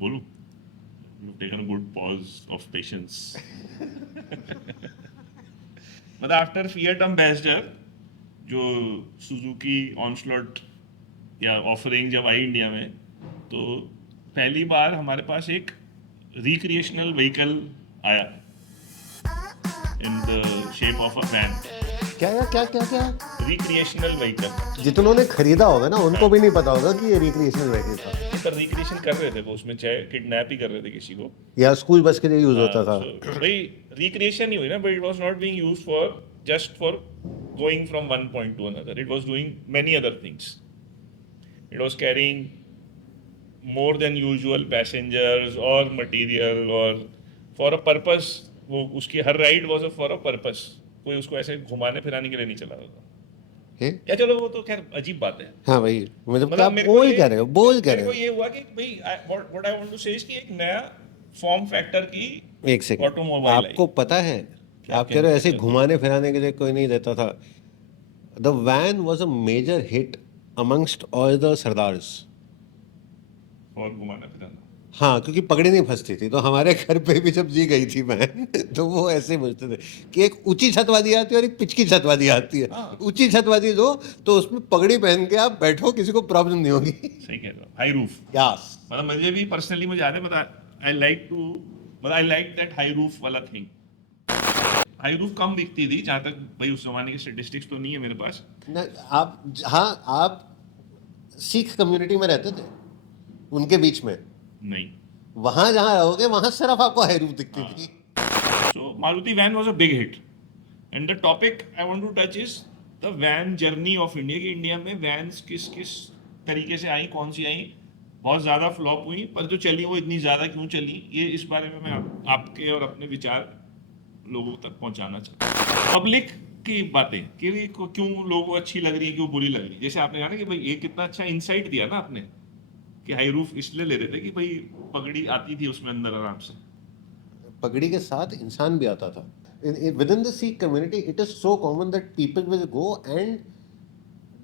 बोलूं? You've taken a good pause of patience. मतलब after fiat ambassador जो Suzuki onslaught या ऑफरिंग जब आई इंडिया में, तो पहली बार हमारे पास एक रिक्रिएशनल व्हीकल आया in the shape of a van. क्या क्या क्या क्या? Recreational vehicle. जितनों ने खरीदा होगा ना उनको भी नहीं पता होगा कि ये रिक्रिएशनल व्हीकल था, पर रिक्रिएशन कर रहे थे वो, उसमें चाहे किडनैप ही कर रहे थे किसी को. या स्कूल बस के लिए यूज होता था. So, भाई रिक्रिएशन ही हुई ना, but it was not being used for just for going from one point two another. It was doing many other things. It was carrying more than usual passengers or material or for a purpose. वो उसकी हर ride was for a purpose. कोई उसको ऐसे घुमाने फिराने के लिए नहीं चला रहा था. हैं? क्या चलो वो तो खैर अजीब बात है. हाँ भाई, मतलब मतलब आप मेरे को बोल ये- क्या रहे हो, बोल क्या मेरे रहे को हो? ये हुआ कि भाई what I want to say is कि एक नया फॉर्म फैक्टर की एक सेकंड, ऑटोमोबाइल आई. आपको पता है, आप कह रहे हो ऐसे घुमाने फिराने के लिए कोई नहीं देता था. The van was a major hit amongst all the Sardars. और घुमाना फिराना. हाँ, क्योंकि पगड़ी नहीं फंसती थी, तो हमारे घर पे भी जब दी गई थी वैन तो वो ऐसे बोलते थे कि एक ऊंची छत वाली आती है और एक पिचकी छत वाली आती है. हाँ. ऊंची छत वाली दो तो उसमें पगड़ी पहन के आप बैठो, किसी को प्रॉब्लम नहीं होगी. सही कह रहे हो. High roof. यस. मतलब मुझे भी पर्सनली मुझे याद है, मतलब I like that high roof वाला थिंग. हाई रूफ कम दिखती थी जहाँ तक, भाई उस जमाने के स्टेटिस्टिक्स तो नहीं है मेरे पास. आप, हाँ, आप सिख कम्युनिटी में रहते थे, उनके बीच में, नहीं. वहां जहाँ रहोगे वहां सिर्फ आपको हाई रूफ दिखती थी. So Maruti van was a big hit, and the topic I want to touch is the van journey of India. कि इंडिया में वैन्स किस किस तरीके से आई, कौन सी आई. बहुत ज़्यादा फ्लॉप हुई, पर जो चली वो इतनी ज़्यादा क्यों चली, ये इस बारे में मैं आपके और अपने विचार लोगों तक पहुंचाना चाहता हूँ. पब्लिक की बातें कि क्यों लोगों को अच्छी लग रही है, क्यों बुरी लग रही है. जैसे आपने कहा ना कि भाई ये कितना अच्छा इंसाइट दिया ना आपने, कि हाई रूफ इसलिए ले रहे थे कि भाई पगड़ी आती थी उसमें अंदर आराम से. पगड़ी के साथ इंसान भी आता था. With in the Sikh community it is so common that people will go and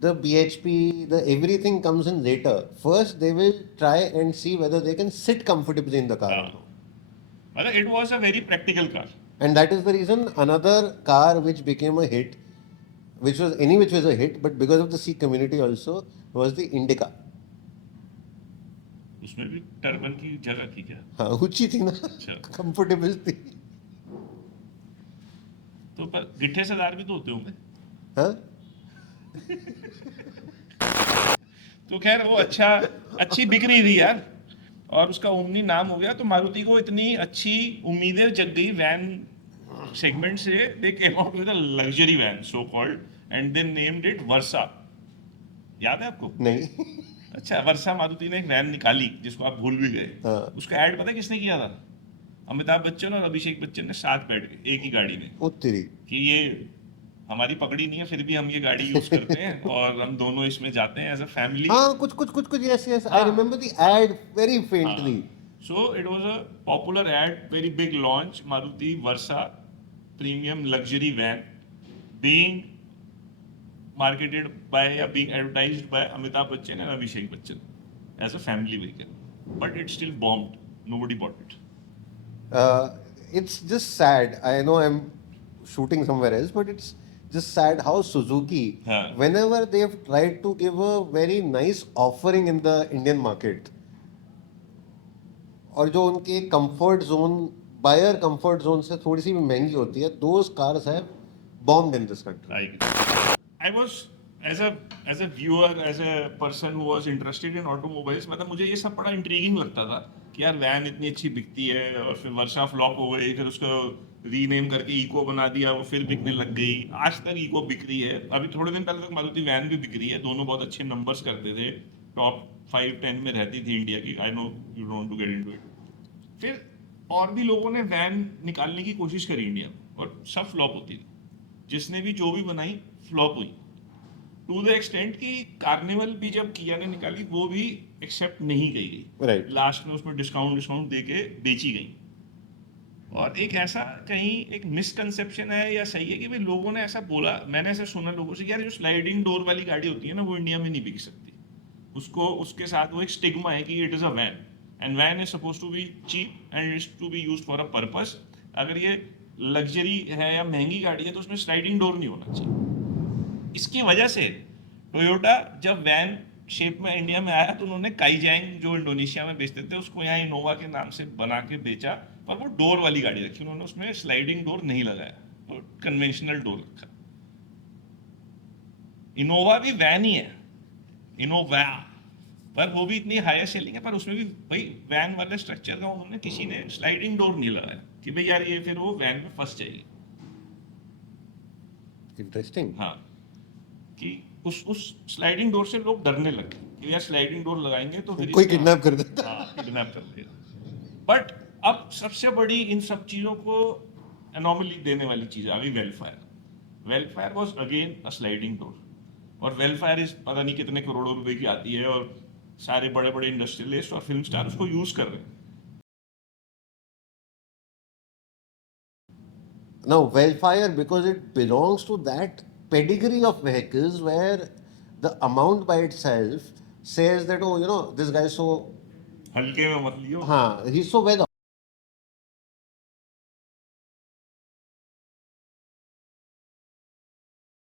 the BHP, the everything comes in later. First, they will try and see whether they can sit comfortably in the car. मतलब it was a very practical car. And that is the reason another car which became a hit, which was a hit, but because of the Sikh community also, was the Indica. उसमें भी turban की जगह थी क्या? हाँ, ऊंची थी ना, अच्छा. कंफर्टेबल थी. तो पर गिट्ठे सरदार भी तो होते होंगे. हाँ, तो खैर वो अच्छी बिक रही थी यार, और उसका ओमनी नाम हो गया. तो मारुति को इतनी अच्छी उम्मीदें जग गई वैन सेगमेंट से. They came out with a luxury van so called, and they named it Versa. याद है आपको? नहीं. अच्छा, वर्षा मारुति ने एक वैन निकाली जिसको आप भूल भी गए. हाँ. उसका ऐड पता है किसने किया था? अमिताभ बच्चन और अभिषेक बच्चन ने साथ बैठ के एक ही गाड़ी में, ओ तेरी. कि ये हमारी पकड़ी नहीं है फिर भी हम ये गाड़ी यूज करते हैं और हम दोनों इसमें जाते हैं एज अ फैमिली. हाँ, कुछ yes, I remember the ad very faintly. So it was a popular ad, very big launch. Maruti Versa premium luxury van being marketed by being advertised by Amitabh Bachchan and Abhishek Bachchan as a family vehicle, but it still bombed. Nobody bought it. It's just sad. I know I'm shooting somewhere else, but it's just sad how Suzuki, whenever they've tried to give a very nice offering in the Indian market, और जो उनके comfort zone, buyer comfort zone से थोड़ी सी भी महंगी होती है, those cars have bombed in this country. I was as a viewer, as a person who was interested in automobiles, मतलब मुझे ये सब बड़ा इंट्रीगिंग लगता था कि यार वैन इतनी अच्छी बिकती है, और फिर वर्षा फ्लॉप हो गई, फिर उसको रीनेम करके इको बना दिया, वो फिर बिकने लग गई. आज तक इको बिक रही है. अभी थोड़े दिन पहले तक मारुति वैन भी बिक रही है. दोनों बहुत अच्छे नंबर्स करते थे, टॉप 5-10 में रहती थी इंडिया की. I know you don't to get into it. फिर और भी लोगों ने वैन निकालने की कोशिश करी इंडिया में, और सब फ्लॉप होती थी. जिसने भी जो भी बनाई फ्लॉप हुई, टू द एक्सटेंट कि कार्निवल भी जब किया ने निकाली वो भी एक्सेप्ट नहीं की गई. Right. लास्ट में उसमें डिस्काउंट दे के बेची गई. और एक ऐसा कहीं एक मिसकंसेप्शन है या सही है कि भाई लोगों ने ऐसा बोला, मैंने ऐसा सुना लोगों से कि यार जो स्लाइडिंग डोर वाली गाड़ी होती है ना वो इंडिया में नहीं बिक सकती. उसको उसके साथ वो एक स्टिग्मा है कि it is a van. And van is suppose to be cheap and is to be used for a purpose. अगर ये लग्जरी है या महंगी गाड़ी है तो उसमें स्लाइडिंग डोर नहीं होना चाहिए. इसकी वजह से टोयोटा जब वैन शेप में इंडिया में आया तो उन्होंने काईजैंग जो इंडोनेशिया में बेचते थे उसको यहाँ इनोवा के नाम से बना के बेचा, पर वो डोर वाली गाड़ी रखी उन्होंने, उसमें स्लाइडिंग डोर नहीं लगाया, तो कन्वेंशनल डोर रखा. इनोवा भी वैन ही है, इनोवा, पर वो भी इतनी हायर सेलिंग है, पर उसमें भी भाई वैन वाले स्ट्रक्चर का उन्होंने किसी ने स्लाइडिंग डोर नहीं लगाया कि भाई यार ये फिर वो वैन में फंस जाएगी. इंटरेस्टिंग. हाँ, कि उस स्लाइडिंग डोर से लोग डरने लगे कि यार स्लाइडिंग डोर लगाएंगे तो फिर कोई इसका- किडनैप कर देता. हाँ, किडनैप कर लेगा. बट अब सबसे बड़ी इन सब चीजों को एनोमली देने वाली चीज आ गई welfare. Welfare was again a sliding door, और वेलफेयर इस पता नहीं कितने करोड़ों रुपए की आती है, और सारे बड़े बड़े इंडस्ट्रियलिस्ट और फिल्म स्टार उसको यूज कर रहे हैं. Now, Wellfire, because it belongs to that pedigree of vehicles where the amount by itself says that, oh, this guy is so, हल्के में मत लियो. he's so well